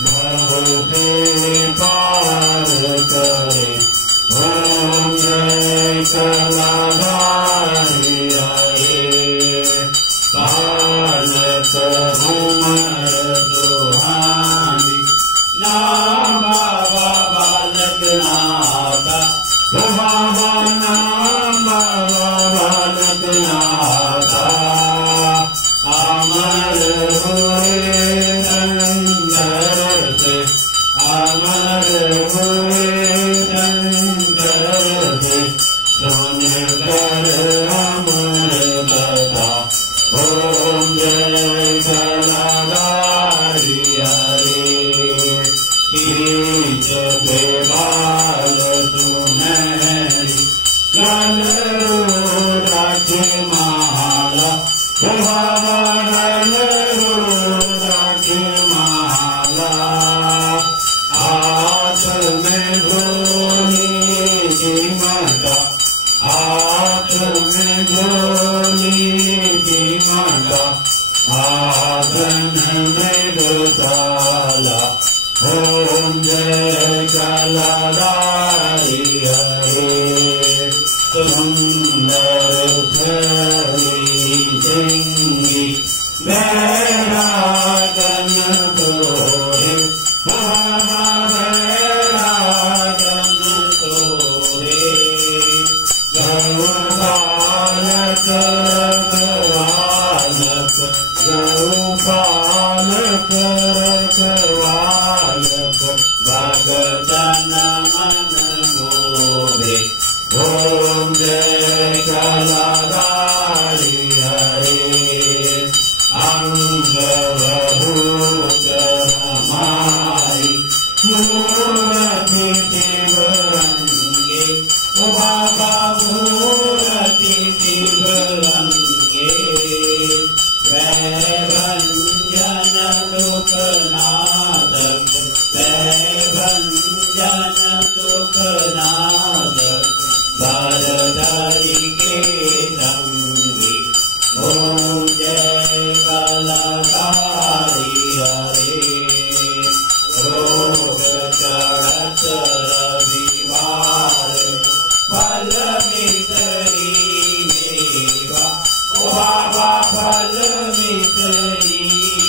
बहुते पार करे। ओम जय कलाधारी हरे। बालक उमर सुहानी ना बाबा बालक नाथा। बाबा नाम बाबा बालक नाथा। अमर हुए शंकर से। अमर हुए शंकर से। सुन कर अमर कथा। ओम जय कलाधारी हरे। शीश पे बाल सुनहरी गलरुद्राक्ष माला। बाबा गलरुद्राक्ष माला। हाथ में झोली चिमटा। हाथ में झोली चिमटा। आसन में दुताला। ओम जय कलाधारी हरे। सुंदर छवि सिंगी वैरागन तोरे। बाबा वैरागन तोरे। गौपालक रखवालक। गौपालक रखवालक। भगतन मन मोहे। ओम जय कलाधारी हरे। अंग बहुत हमारी मूर्ति शिवरंगे। बाबा मूर्ति शिवरंगे। भंजन दुखनादक। भंजन दुखनादक। भरधरी के संगी। ओम जय कलाधारी हरे। रोग चढ़त रविवार फल मितरी मेवा। बाबा फल मितरी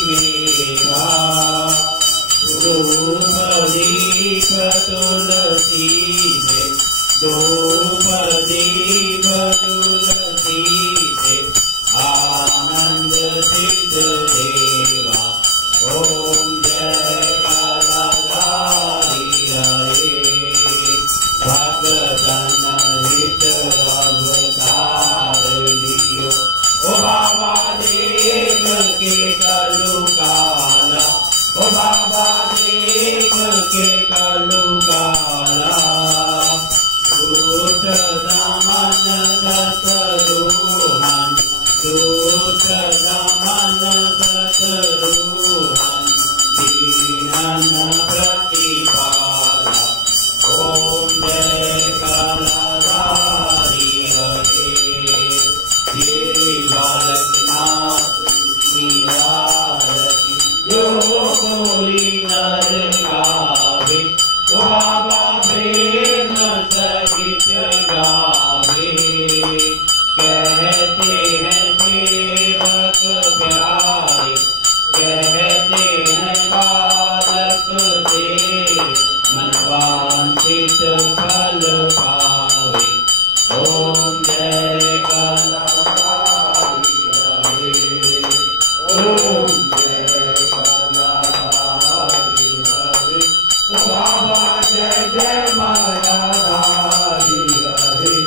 मेवा। धूप दीप तुलसी से। धूप दीप तुलसी से। आनंद सिद्ध देवा। ओम जय कलाधारी हरे। भगतन हित अवतार लियो। ओ बाबा देव के कलु काला। ओ बाबा देव के कलु काला। दूत दमन शत्रुघ्न। दूत दमन शत्रुघ्न। दीनन प्रतिपाला। ओम जय कलाधारी हरे। गिरि बालकनाथ निवारति। जो कोई नर गावे। बाबा प्रेम सहित गावे। कहते हैं सेवक प्यारे। कहते हैं बालक तेरे। मन वांछित फल पावे। ओम जय कलाधारी हरे। ओम जय कलाधारी हरे। बाबा जय जय मायाधारी हरे।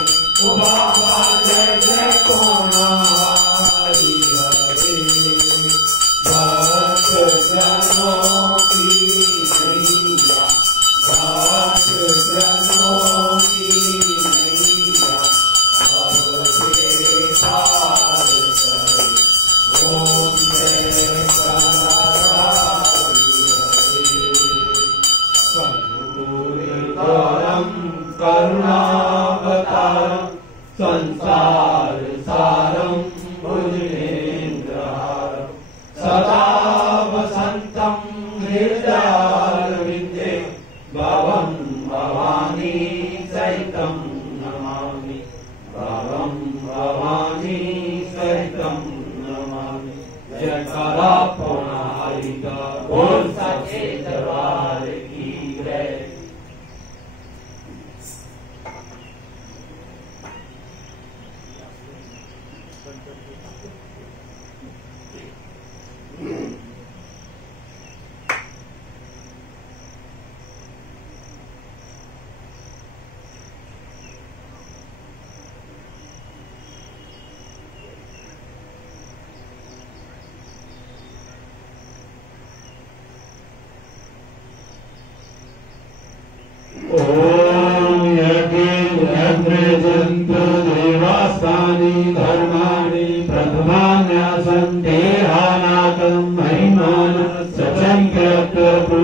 बाबा जय जय कोणाधारी हरे। भक्त जनों की नैया। भक्त जनों की नैया। अब तेरे पार करे। ओम जय कलाधारी हरे। कर्पूरगौरम करुणावतारम। संसार सारम भुजगेन्द्रहारम। सदा वसंतम हृदया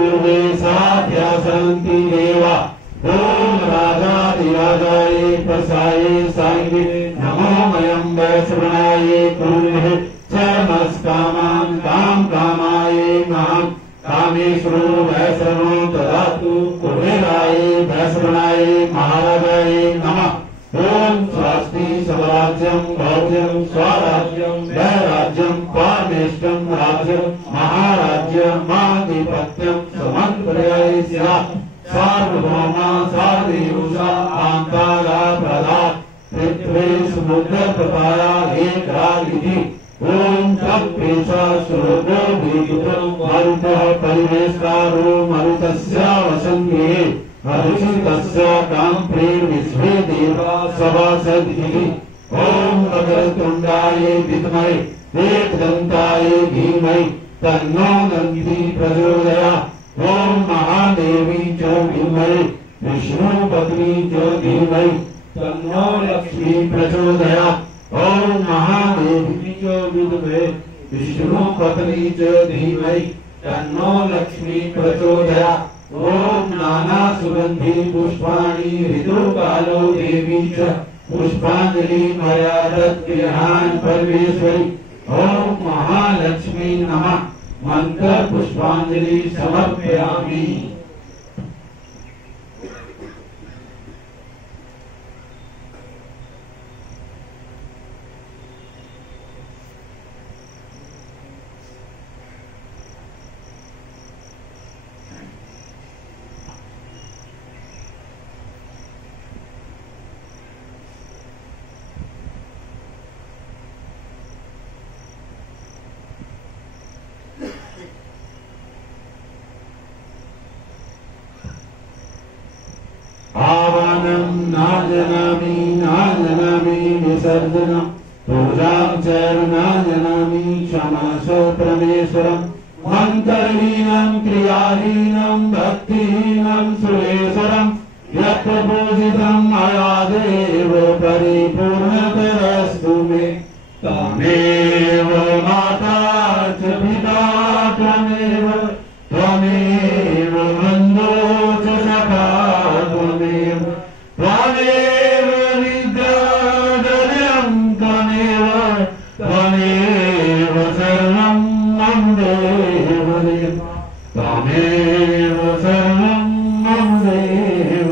पूर्वे साध्या सन्ति देवा ओम राजाधिराजाय प्रसाय साङ्गे नमोमयं वैश्रवणाय कुर्महे चर्मस्कामान् कामाय महां कामेश्वरो वैश्रवणो ददातु कुबेराय वैश्रवणाय महाराजाय नमः ओम स्वस्ति स्वराज्यं भौज्यं स्वराज्यं वैराज्यं परमेष्टं राज्यं महाराज्यं आधिपत्यं समन्वयाय स्यात् सार्वभौमा सार्वदेवता आंतारा प्रदा पृथ्वी समुद्र प्रपाया एक रागिति ओम तप्पेशा सुरभो विगतो मरुतः परिवेशकारो मरुतस्य वसन्ये मरुषितस्य काम्प्रे विश्वे देवा सभासदिति ओम वक्रतुण्डाय विद्महे एकदन्ताय धीमहि तन्नो नन्दी प्रचोदयात् ओम महादेवी च धीमहि विष्णुपत्नी च धीमहि तन्नो लक्ष्मी प्रचोदयात् ओम महादेवी च विद्महे विष्णुपत्नी च धीमहि तन्नो लक्ष्मी प्रचोदयात् ओम नाना सुगंधि पुष्पाणि ऋतुकालो देवी च पुष्पांजलि मया दत्तगृहान् परमेश्वरी ओम महालक्ष्मी नमः मंत्र पुष्पांजलि समर्पयामि। आवानं नाजनामि विसर्जनं पूजां चैव नाजनामि क्षमास परमेश्वरं मन्त्रहीनं क्रियाहीनं भक्तिहीनं सुरेश्वरं यत्र पूजितं मया देव परिपूर्णतरस्तु मे त्वमेव माता च पिता त्वमेव बन्धो च सखा त्वमेव विद्याधर्यं त्वमेव सर्वं मम देव त्वमेव सर्वं मम देव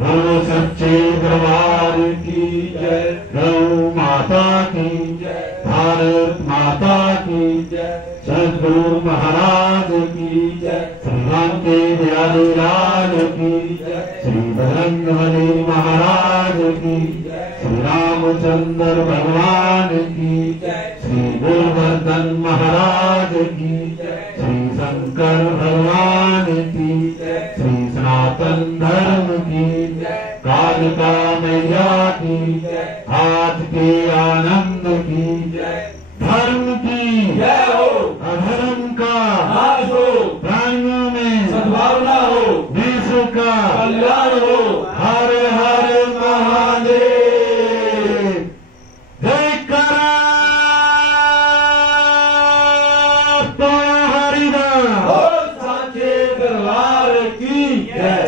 हो सच्चे दरबार की जय गौ माता की जय भारत माता की जय सद्गुरु महाराज की जय श्रीराम के दयालुलाल की जय श्री बजरंगबली महाराज की जय श्री रामचंद्र भगवान की जय श्री गोवर्धन महाराज की जय श्री शंकर भगवान की जय श्री सनातन धर्म की जय कालिका मैया की जय आज के आनंद की जय धर्म की जय हो अधर्म का नाश हो प्राणियों में सद्भावना हो विश्व का कल्याण हो हर हर महादेव जय करा तो हरिदास साचे दरबार की जय।